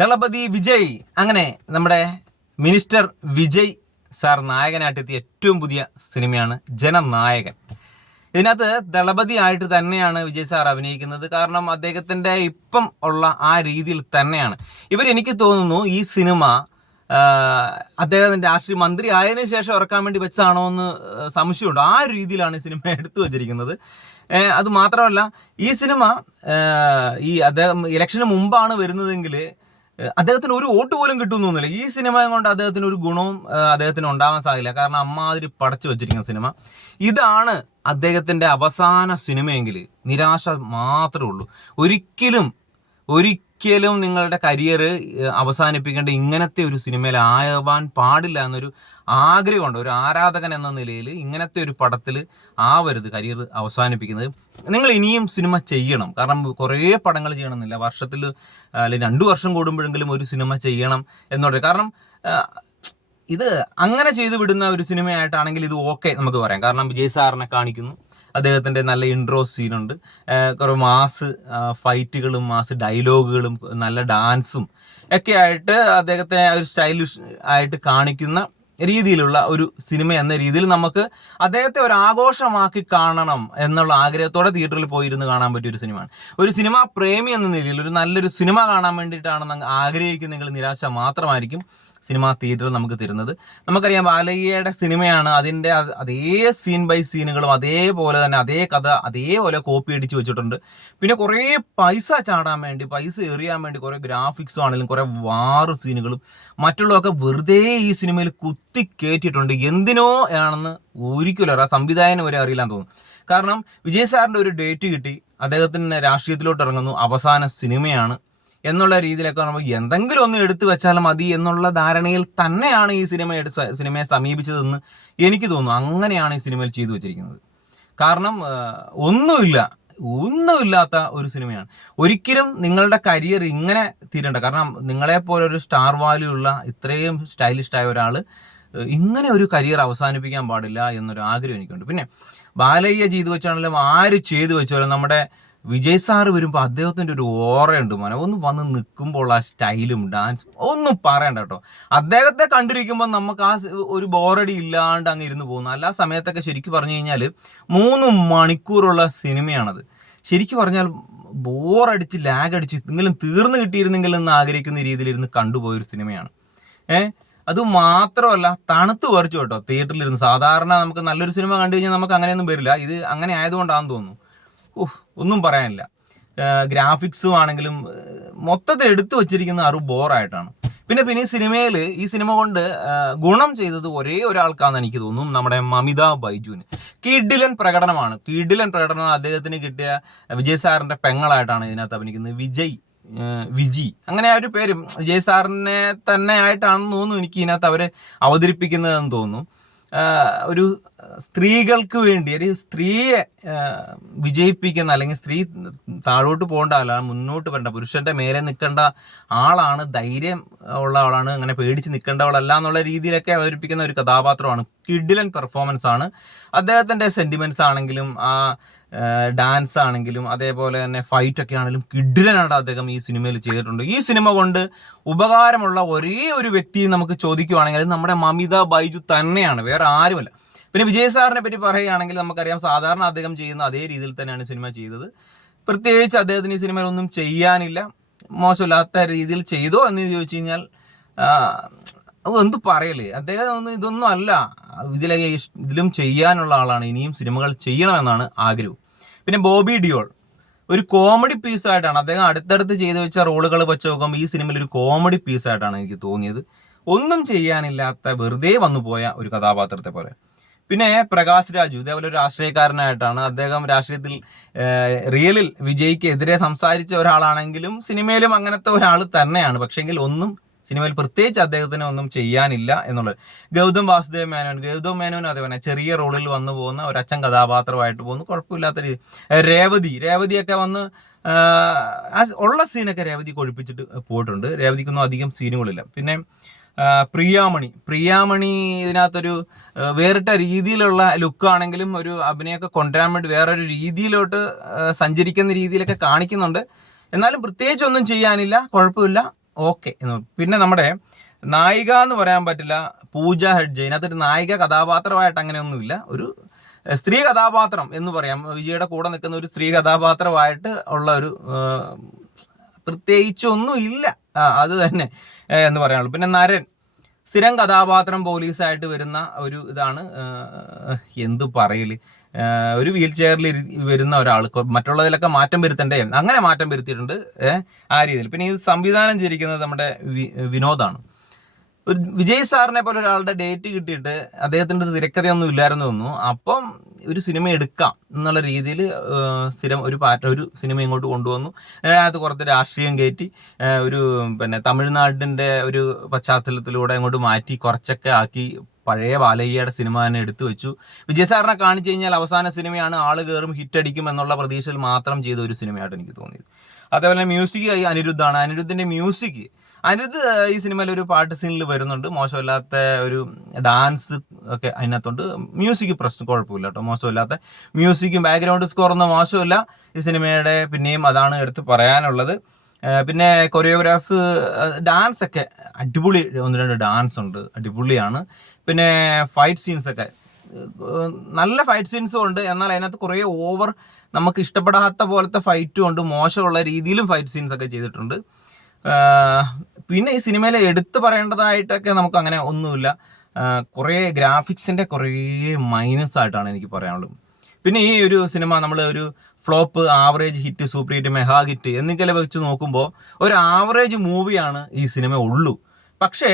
ദളപതി വിജയ്, അങ്ങനെ നമ്മുടെ minister Vijay sir നായകനായിട്ടെത്തിയ ഏറ്റവും പുതിയ സിനിമയാണ് ജനനായകൻ. ഇതിനകത്ത് ദളപതി ആയിട്ട് തന്നെയാണ് വിജയ് സാർ അഭിനയിക്കുന്നത്. കാരണം അദ്ദേഹത്തിൻ്റെ ഇപ്പം ഉള്ള ആ രീതിയിൽ തന്നെയാണ്. എനിക്ക് തോന്നുന്നു ഈ സിനിമ അദ്ദേഹം രാഷ്ട്രീയ മന്ത്രി ആയതിനു ശേഷം ഇറക്കാൻ വേണ്ടി വെച്ചതാണോ എന്ന് സംശയമുണ്ട്. ആ ഒരു രീതിയിലാണ് ഈ സിനിമ എടുത്തു വച്ചിരിക്കുന്നത്. അത് മാത്രമല്ല, ഈ സിനിമ അദ്ദേഹം ഇലക്ഷന് മുമ്പാണ് വരുന്നതെങ്കിൽ അദ്ദേഹത്തിന് ഒരു വോട്ട് പോലും കിട്ടുമെന്നൊന്നുമില്ല. ഈ സിനിമ കൊണ്ട് അദ്ദേഹത്തിന് ഒരു ഗുണവും അദ്ദേഹത്തിന് ഉണ്ടാവാൻ സാധിക്കില്ല. കാരണം അമ്മാതിരി പടച്ചു വെച്ചിരിക്കുന്ന സിനിമ. ഇതാണ് അദ്ദേഹത്തിൻ്റെ അവസാന സിനിമയെങ്കിൽ നിരാശ മാത്രമേ ഉള്ളൂ. ഒരിക്കലും നിങ്ങളുടെ കരിയർ അവസാനിപ്പിക്കേണ്ട ഇങ്ങനത്തെ ഒരു സിനിമയിൽ ആവാൻ പാടില്ല എന്നൊരു ആഗ്രഹമുണ്ട്. ഒരു ആരാധകൻ എന്ന നിലയിൽ ഇങ്ങനത്തെ ഒരു പടത്തിൽ ആവരുത് കരിയർ അവസാനിപ്പിക്കുന്നത്. നിങ്ങൾ ഇനിയും സിനിമ ചെയ്യണം. കാരണം കുറേ പടങ്ങൾ ചെയ്യണമെന്നില്ല, വർഷത്തിൽ അല്ലെങ്കിൽ 2 വർഷം കൂടുമ്പോഴെങ്കിലും ഒരു സിനിമ ചെയ്യണം എന്നുള്ളത്. കാരണം ഇത് അങ്ങനെ ചെയ്തു വിടുന്ന ഒരു സിനിമയായിട്ടാണെങ്കിൽ ഇത് ഓക്കെ നമുക്ക് പറയാം. കാരണം വിജയ് സാറിനെ കാണിക്കുന്നു, അദ്ദേഹത്തിൻ്റെ നല്ല ഇൻട്രോ സീനുണ്ട്, കുറേ മാസ് ഫൈറ്റുകളും മാസ് ഡയലോഗുകളും നല്ല ഡാൻസും ഒക്കെ ആയിട്ട് അദ്ദേഹത്തെ ഒരു സ്റ്റൈലിഷ് ആയിട്ട് കാണിക്കുന്ന രീതിയിലുള്ള ഒരു സിനിമ എന്ന രീതിയിൽ നമുക്ക് അദ്ദേഹത്തെ ഒരു ആഘോഷമാക്കി കാണണം എന്നുള്ള ആഗ്രഹത്തോടെ തിയേറ്ററിൽ പോയിരുന്ന് കാണാൻ പറ്റിയ ഒരു സിനിമയാണ്. ഒരു സിനിമാ പ്രേമി എന്ന നിലയിൽ ഒരു നല്ലൊരു സിനിമ കാണാൻ വേണ്ടിയിട്ടാണെന്ന് ആഗ്രഹിക്കുന്നെങ്കിൽ നിരാശ മാത്രമായിരിക്കും സിനിമ തിയേറ്ററിൽ നമുക്ക് തരുന്നത്. നമുക്കറിയാം, ബാലയ്യയുടെ സിനിമയാണ്. അതിൻ്റെ അതേ സീൻ ബൈ സീനുകളും അതേപോലെ തന്നെ അതേ കഥ അതേപോലെ കോപ്പി അടിച്ച് വെച്ചിട്ടുണ്ട്. പിന്നെ കുറേ പൈസ ചാടാൻ വേണ്ടി, പൈസ എറിയാൻ വേണ്ടി കുറേ ഗ്രാഫിക്സും ആണെങ്കിലും കുറേ വാറ് സീനുകളും മറ്റുള്ളതൊക്കെ വെറുതെ ഈ സിനിമയിൽ കുത്തി കയറ്റിയിട്ടുണ്ട്. എന്തിനോ ആണെന്ന് ഒരിക്കലും അറിയാം, സംവിധായകന് വരെ അറിയില്ലാന്ന് തോന്നുന്നു. കാരണം വിജയ് സാറിൻ്റെ ഒരു ഡേറ്റ് കിട്ടി, അദ്ദേഹത്തിന് രാഷ്ട്രീയത്തിലോട്ട് ഇറങ്ങുന്നു, അവസാന സിനിമയാണ് എന്നുള്ള രീതിയിലൊക്കെ നമ്മൾ എന്തെങ്കിലും ഒന്ന് എടുത്തു വെച്ചാലും മതി എന്നുള്ള ധാരണയിൽ തന്നെയാണ് ഈ സിനിമയെ സമീപിച്ചതെന്ന് എനിക്ക് തോന്നുന്നു. അങ്ങനെയാണ് ഈ സിനിമയിൽ ചെയ്തു വെച്ചിരിക്കുന്നത്. കാരണം ഒന്നുമില്ലാത്ത ഒരു സിനിമയാണ്. ഒരിക്കലും നിങ്ങളുടെ കരിയർ ഇങ്ങനെ തീരണ്ട. കാരണം നിങ്ങളെപ്പോലെ ഒരു സ്റ്റാർ വാല്യൂ ഉള്ള ഇത്രയും സ്റ്റൈലിഷ്ടായ ഒരാൾ ഇങ്ങനെ ഒരു കരിയർ അവസാനിപ്പിക്കാൻ പാടില്ല എന്നൊരു ആഗ്രഹം എനിക്കുണ്ട്. പിന്നെ ബാലയ്യ ചെയ്തു വെച്ചാണെങ്കിലും ആര് ചെയ്തു വെച്ചാലും നമ്മുടെ വിജയ് സാറ് വരുമ്പോൾ അദ്ദേഹത്തിൻ്റെ ഒരു ഓറയുണ്ട് മോനെ. ഒന്ന് വന്ന് നിൽക്കുമ്പോൾ ആ സ്റ്റൈലും ഡാൻസും ഒന്നും പറയണ്ട കേട്ടോ. അദ്ദേഹത്തെ കണ്ടിരിക്കുമ്പോൾ നമുക്ക് ആ ഒരു ബോറടി ഇല്ലാണ്ട് അങ്ങ് ഇരുന്ന് പോകുന്നു. അല്ല സമയത്തൊക്കെ ശരിക്കും പറഞ്ഞു കഴിഞ്ഞാൽ 3 മണിക്കൂറുള്ള സിനിമയാണത്. ശരിക്കും പറഞ്ഞാൽ ബോറടിച്ച് ലാഗടിച്ച് എന്തെങ്കിലും തീർന്നു കിട്ടിയിരുന്നെങ്കിൽ എന്ന് ആഗ്രഹിക്കുന്ന രീതിയിലിരുന്ന് കണ്ടുപോയൊരു സിനിമയാണ്. അത് മാത്രമല്ല, തണുത്ത് പറിച്ചു കേട്ടോ തിയേറ്ററിലിരുന്ന്. സാധാരണ നമുക്ക് നല്ലൊരു സിനിമ കണ്ടു കഴിഞ്ഞാൽ നമുക്ക് അങ്ങനെയൊന്നും വരില്ല. ഇത് അങ്ങനെ ആയതുകൊണ്ടാണെന്ന് തോന്നുന്നു. ഒന്നും പറയാനില്ല. ഗ്രാഫിക്സും ആണെങ്കിലും മൊത്തത്തിൽ എടുത്തു വച്ചിരിക്കുന്ന ബോറായിട്ടാണ്. പിന്നെ ഈ സിനിമ കൊണ്ട് ഗുണം ചെയ്തത് ഒരേ ഒരാൾക്കാന്ന് എനിക്ക് തോന്നുന്നു, നമ്മുടെ മമിത ബൈജുവിന്. കിടിലൻ പ്രകടനമാണ്. അദ്ദേഹത്തിന് കിട്ടിയ വിജയ് സാറിന്റെ പെങ്ങളായിട്ടാണ് ഇതിനകത്ത് അഭിനയിക്കുന്നത്. വിജി അങ്ങനെ ആ ഒരു പേരും വിജയ് സാറിനെ തന്നെ ആയിട്ടാണെന്ന് തോന്നുന്നു എനിക്ക് ഇതിനകത്ത് അവരെ അവതരിപ്പിക്കുന്നതെന്ന് തോന്നുന്നു. ഒരു സ്ത്രീകൾക്ക് വേണ്ടി, ഒരു സ്ത്രീയെ വിജയിപ്പിക്കുന്ന, അല്ലെങ്കിൽ സ്ത്രീ താഴോട്ട് പോകേണ്ട ആളാണ്, മുന്നോട്ട് വരേണ്ട, പുരുഷന്റെ മേലെ നിൽക്കേണ്ട ആളാണ്, ധൈര്യം ഉള്ള ആളാണ്, അങ്ങനെ പേടിച്ച് നിൽക്കേണ്ടവളല്ല എന്നുള്ള രീതിയിലൊക്കെ അവതരിപ്പിക്കുന്ന ഒരു കഥാപാത്രമാണ്. കിഡിലൻ പെർഫോമൻസ് ആണ്. അദ്ദേഹത്തിന്റെ സെന്റിമെന്റ്സ് ആണെങ്കിലും ആ ഡാൻസ് ആണെങ്കിലും അതേപോലെ തന്നെ ഫൈറ്റ് ഒക്കെ ആണെങ്കിലും കിഡിലനാണ് അദ്ദേഹം ഈ സിനിമയിൽ ചെയ്തിട്ടുണ്ട്. ഈ സിനിമ കൊണ്ട് ഉപകാരമുള്ള ഒരേ ഒരു വ്യക്തി നമുക്ക് ചോദിക്കുവാണെങ്കിൽ അത് നമ്മുടെ മമിത ബൈജു തന്നെയാണ്, വേറെ ആരുമല്ല. പിന്നെ വിജയ് സാറിനെ പറ്റി പറയുകയാണെങ്കിൽ നമുക്കറിയാം, സാധാരണ അദ്ദേഹം ചെയ്യുന്ന അതേ രീതിയിൽ തന്നെയാണ് സിനിമ ചെയ്തത്. പ്രത്യേകിച്ച് അദ്ദേഹത്തിന് ഈ സിനിമയിൽ ഒന്നും ചെയ്യാനില്ല. മോശമില്ലാത്ത രീതിയിൽ ചെയ്തോ എന്ന് ചോദിച്ചു കഴിഞ്ഞാൽ എന്ത് പറയല്ലേ, അദ്ദേഹം ഇതൊന്നും അല്ല. ഇതിലും ചെയ്യാനുള്ള ആളാണ്. ഇനിയും സിനിമകൾ ചെയ്യണമെന്നാണ് ആഗ്രഹം. പിന്നെ ബോബി ഡിയോൾ ഒരു കോമഡി പീസായിട്ടാണ് അദ്ദേഹം അടുത്തടുത്ത് ചെയ്തു വെച്ച റോളുകൾ വെച്ച് നോക്കുമ്പോൾ ഈ സിനിമയിൽ ഒരു കോമഡി പീസായിട്ടാണ് എനിക്ക് തോന്നിയത്. ഒന്നും ചെയ്യാനില്ലാത്ത വെറുതെ വന്നു പോയ ഒരു കഥാപാത്രത്തെ പോലെ. പിന്നെ പ്രകാശ് രാജു ഇതേപോലെ ഒരു രാഷ്ട്രീയക്കാരനായിട്ടാണ്. അദ്ദേഹം രാഷ്ട്രീയത്തിൽ റിയലിൽ വിജയ്ക്ക് എതിരെ സംസാരിച്ച ഒരാളാണെങ്കിലും സിനിമയിലും അങ്ങനത്തെ ഒരാൾ തന്നെയാണ്. പക്ഷെങ്കിൽ സിനിമയിൽ പ്രത്യേകിച്ച് അദ്ദേഹത്തിന് ഒന്നും ചെയ്യാനില്ല എന്നുള്ളത്. ഗൗതം മേനോൻ അതേപോലെ ചെറിയ റോളിൽ വന്നു പോകുന്ന ഒരു അച്ഛൻ കഥാപാത്രമായിട്ട് പോകുന്നു, കുഴപ്പമില്ലാത്ത രീതി. രേവതിയൊക്കെ വന്ന് ഉള്ള സീനൊക്കെ രേവതി കൊഴിപ്പിച്ചിട്ട് പോയിട്ടുണ്ട്. രേവതിക്കൊന്നും അധികം സീനുകളില്ല. പിന്നെ പ്രിയാമണി ഇതിനകത്തൊരു വേറിട്ട രീതിയിലുള്ള ലുക്കാണെങ്കിലും ഒരു അഭിനയമൊക്കെ കൊണ്ടുവരാൻ വേണ്ടി വേറൊരു രീതിയിലോട്ട് സഞ്ചരിക്കുന്ന രീതിയിലൊക്കെ കാണിക്കുന്നുണ്ട്. എന്നാലും പ്രത്യേകിച്ച് ഒന്നും ചെയ്യാനില്ല, കുഴപ്പമില്ല, ഓക്കെ. പിന്നെ നമ്മുടെ നായിക എന്ന് പറയാൻ പറ്റില്ല, പൂജ ഹെഡ്ജ്. ഇതിനകത്തൊരു നായിക കഥാപാത്രമായിട്ട് അങ്ങനെയൊന്നുമില്ല, ഒരു സ്ത്രീ കഥാപാത്രം എന്ന് പറയാം. വിജയുടെ കൂടെ നിൽക്കുന്ന ഒരു സ്ത്രീ കഥാപാത്രമായിട്ട് ഉള്ള ഒരു പ്രത്യേകിച്ചൊന്നും ഇല്ല, അത് തന്നെ എന്ന് പറയാനുള്ളൂ. പിന്നെ നരൻ സ്ഥിരം കഥാപാത്രം പോലീസായിട്ട് വരുന്ന ഒരു ഇതാണ്. എന്തു പറയല്, ഒരു വീൽ ചെയറിൽ വരുന്ന ഒരാൾ, മറ്റുള്ളതിലൊക്കെ മാറ്റം വരുത്തണ്ടേ, അങ്ങനെ മാറ്റം വരുത്തിയിട്ടുണ്ട് ആ രീതിയിൽ. പിന്നെ ഇത് സംവിധാനം ചെയ്തിരിക്കുന്നത് നമ്മുടെ വിനോദാണ്. ഒരു വിജയ് സാറിനെ പോലെ ഒരാളുടെ ഡേറ്റ് കിട്ടിയിട്ട് അദ്ദേഹത്തിൻ്റെ തിരക്കഥയൊന്നും ഇല്ലായിരുന്നു തോന്നുന്നു. അപ്പം ഒരു സിനിമ എടുക്കാം എന്നുള്ള രീതിയിൽ സ്ഥിരം ഒരു സിനിമ ഇങ്ങോട്ട് കൊണ്ടുവന്നു. അതിനകത്ത് കുറച്ച് രാഷ്ട്രീയം കയറ്റി, ഒരു പിന്നെ തമിഴ്നാടിൻ്റെ ഒരു പശ്ചാത്തലത്തിലൂടെ അങ്ങോട്ട് മാറ്റി കുറച്ചൊക്കെ ആക്കി പഴയ ബാലയ്യയുടെ സിനിമ തന്നെ എടുത്തു വെച്ചു. വിജയ് സാറിനെ കാണിച്ചു കഴിഞ്ഞാൽ അവസാന സിനിമയാണ്, ആള് കയറും ഹിറ്റടിക്കും എന്നുള്ള പ്രതീക്ഷയിൽ മാത്രം ചെയ്ത ഒരു സിനിമയായിട്ട് എനിക്ക് തോന്നിയത്. അതേപോലെ മ്യൂസിക് അനിരുദ്ധാണ്. അനിരുദ്ധിൻ്റെ മ്യൂസിക്, അനിരുദ്ധ് ഈ സിനിമയിൽ ഒരു പാട്ട് സീനിൽ വരുന്നുണ്ട്, മോശമില്ലാത്ത ഒരു ഡാൻസ് ഒക്കെ അതിനകത്തുണ്ട്. മ്യൂസിക് പ്രശ്നം കുഴപ്പമില്ല കേട്ടോ, മോശമില്ലാത്ത മ്യൂസിക്കും ബാക്ക്ഗ്രൗണ്ട് സ്കോറൊന്നും മോശമില്ല ഈ സിനിമയുടെ. പിന്നെയും അതാണ് എടുത്ത് പറയാനുള്ളത്. പിന്നെ കൊറിയോഗ്രാഫ്, ഡാൻസ് ഒക്കെ അടിപൊളി, 1-2 ഡാൻസ് ഉണ്ട്, അടിപൊളിയാണ്. പിന്നെ ഫൈറ്റ് സീൻസൊക്കെ നല്ല ഫൈറ്റ് സീൻസും ഉണ്ട്, എന്നാൽ അതിനകത്ത് കുറേ ഓവർ നമുക്ക് ഇഷ്ടപ്പെടാത്ത പോലത്തെ ഫൈറ്റും ഉണ്ട്, മോശമുള്ള രീതിയിലും ഫൈറ്റ് സീൻസ് ഒക്കെ ചെയ്തിട്ടുണ്ട്. പിന്നെ ഈ സിനിമയിൽ എടുത്തു പറയേണ്ടതായിട്ടൊക്കെ നമുക്ക് അങ്ങനെ ഒന്നുമില്ല. കുറേ ഗ്രാഫിക്സിൻ്റെ കുറേ മൈനസ് ആയിട്ടാണ് എനിക്ക് പറയാനുള്ളത്. പിന്നെ ഈ ഒരു സിനിമ നമ്മൾ ഒരു flop, average hit, super hit, mega hit എന്നിങ്ങനെ വെച്ച് നോക്കുമ്പോൾ ഒരു ആവറേജ് മൂവിയാണ് ഈ സിനിമ ഉള്ളൂ. പക്ഷേ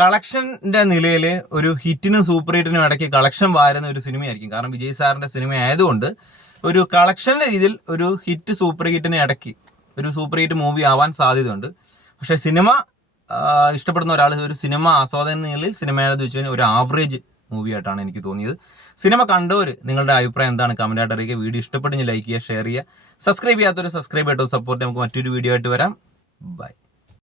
കളക്ഷൻ്റെ നിലയിൽ ഒരു ഹിറ്റിനും സൂപ്പർ ഹിറ്റിനും ഇടയ്ക്ക് കളക്ഷൻ വാരുന്ന ഒരു സിനിമയായിരിക്കും. കാരണം വിജയ് സാറിൻ്റെ സിനിമ ആയതുകൊണ്ട് ഒരു കളക്ഷൻ്റെ രീതിയിൽ ഒരു ഹിറ്റ് സൂപ്പർ ഹിറ്റിന് ഇടയ്ക്ക് ഒരു സൂപ്പർ ഹിറ്റ് മൂവി ആവാൻ സാധ്യതയുണ്ട്. പക്ഷേ സിനിമ ഇഷ്ടപ്പെടുന്ന ഒരാൾ, ഒരു സിനിമ ആസ്വാദന നിലയിൽ സിനിമയെന്ന് വെച്ച് കഴിഞ്ഞാൽ ഒരു ആവറേജ് മൂവിയായിട്ടാണ് എനിക്ക് തോന്നിയത്. സിനിമ കണ്ടവർ നിങ്ങളുടെ അഭിപ്രായം എന്താണ് കമൻറ്റായിട്ട് അറിയിക്കുക. വീഡിയോ ഇഷ്ടപ്പെടുന്ന ലൈക്ക് ചെയ്യുക, ഷെയർ ചെയ്യുക, സബ്സ്ക്രൈബ് ചെയ്യാത്തൊരു സബ്സ്ക്രൈബ് ചെയ്തിട്ട് സപ്പോർട്ട്. നമുക്ക് മറ്റൊരു വീഡിയോ ആയിട്ട് വരാം. ബൈ.